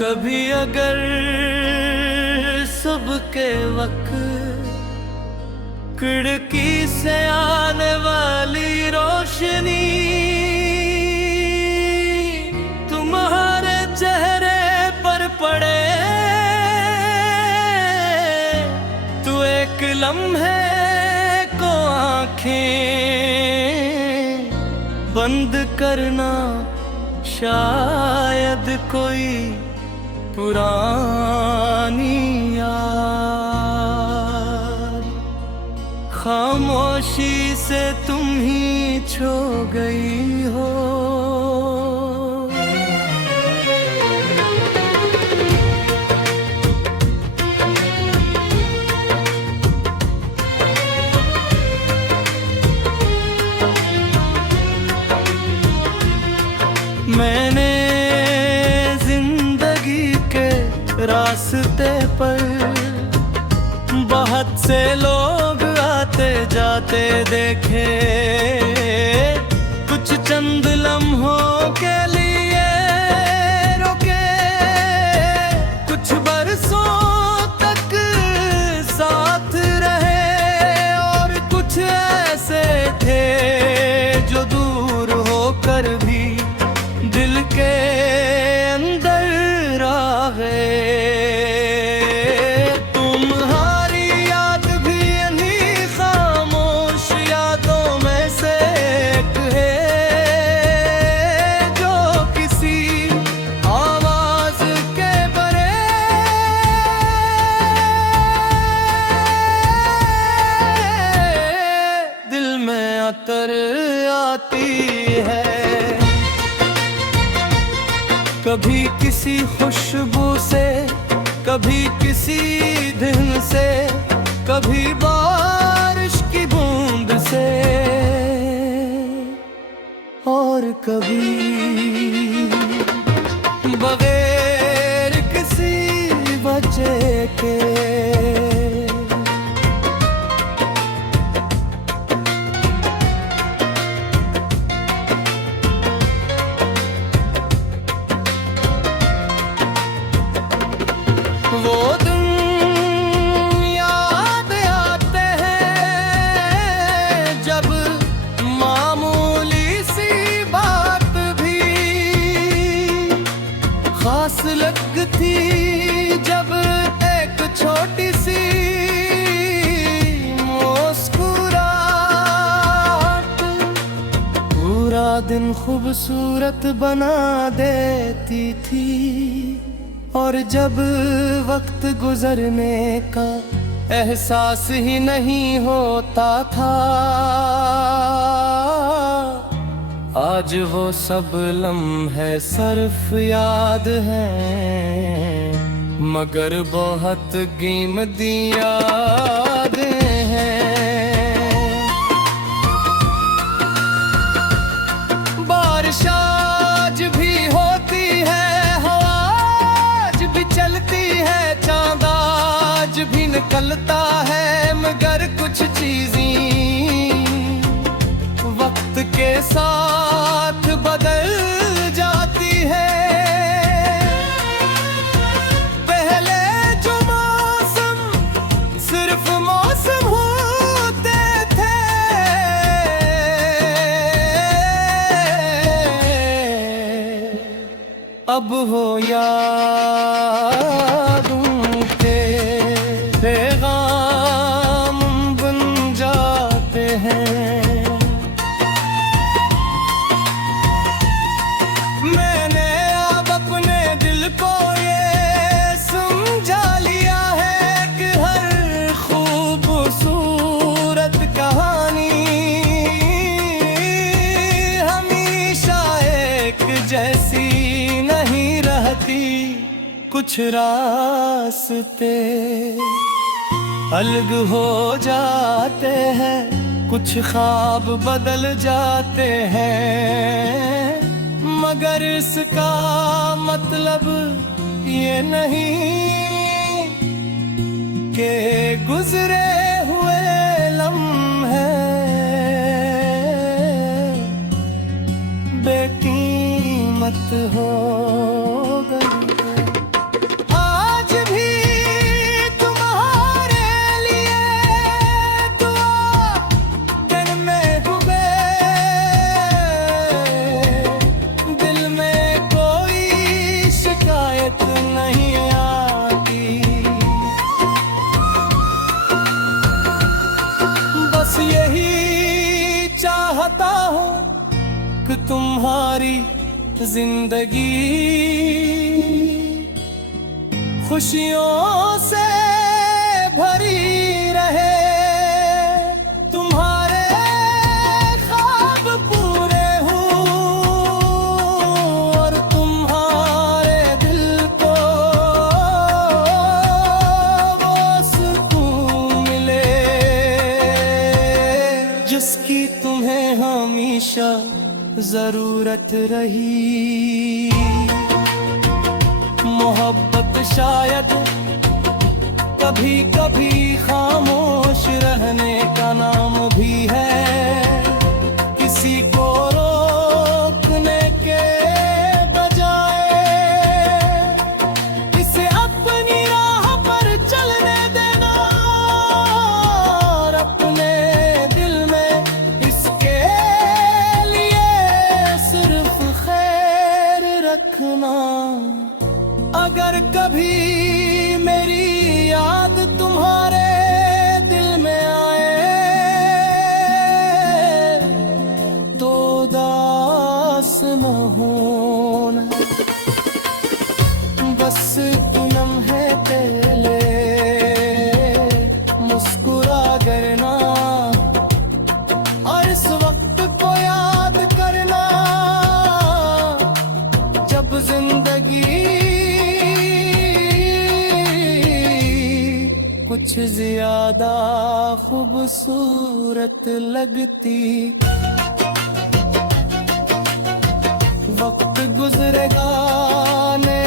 कभी अगर सबके वक्त खिड़की से आने वाली रोशनी तुम्हारे चेहरे पर पड़े तो एक लम्हे को आंखें बंद करना शायद कोई पुरानी याद खामोशी से तुम ही छो गई हो। मैंने जिंदगी के रास्ते पर बहुत से लोग आते जाते देखे, कुछ चंद लम्हों के लिए रुके, कुछ बरसों तक साथ रहे और कुछ ऐसे थे जो दूर होकर भी दिल के अंदर आ गए। तुम्हारी याद भी इन्हीं खामोश यादों में से एक है जो किसी आवाज के परे दिल में अतर आती है। कभी किसी खुशबू से, कभी किसी दिन से, कभी बारिश की बूंद से और कभी बगैर किसी वजह के। वो दिन याद आते हैं जब मामूली सी बात भी खास लगती, जब एक छोटी सी मुस्कुराहट पूरा दिन खूबसूरत बना देती थी। और जब वक्त गुजरने का एहसास ही नहीं होता था, आज वो सब लम्हे सिर्फ याद हैं, मगर बहुत कीमती यादें हैं। बारिश आज भी होती है, चलती है, चांद आज भी निकलता है, मगर कुछ चीजें वक्त के साथ बदल जाती है। पहले जो मौसम सिर्फ मौसम होते थे, अब हो यादों के पैगाम बन जाते हैं। मैंने अब अपने दिल को ये समझा लिया है कि हर खूबसूरत कहानी हमेशा एक जैसी नहीं रहती। कुछ रास्ते अलग हो जाते हैं, कुछ ख्वाब बदल जाते हैं, मगर इसका मतलब ये नहीं कि गुजरे हुए लम्हे बेकीमत हो गए। लायक नहीं आती। बस यही चाहता हूँ कि तुम्हारी जिंदगी खुशियों से भरी रहे, तुम्हारे ख्वाब पूरे हों और तुम्हारे दिल को वो सुकून मिले जिसकी तुम्हें हमेशा जरूरत रही। मोहब्बत शायद कभी कभी खामोश रहने का नाम भी है, किसी को रोकने के बजाय इसे अपनी राह पर चलने देना और अपने दिल में इसके लिए सिर्फ खैर रखना। अगर कभी मेरी याद तुम्हारे दिल में आए तो उदास न होना, बस तुम है पहले मुस्कुरा करना और इस वक्त को याद करना जब जिंदगी कुछ ज्यादा खूबसूरत लगती। वक्त गुजरेगा ने